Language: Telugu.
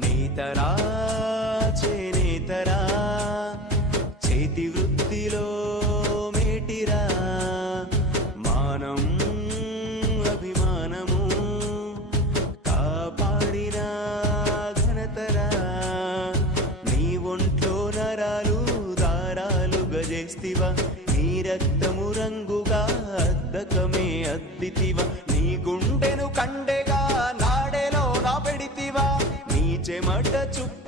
నేతరా చేనేతరా చేతి వృత్తిలో మేటిరా మానం అభిమానము కాపాడిన ఘనతరా నీ ఒంట్లో నరాలు దారాలు గజేస్తివా నీ రక్తము రంగుగా అద్దకమే అద్దితివా నీ గుండెను కండెగా నాడెలో నా పెడితివా నీ చెమట చుక్క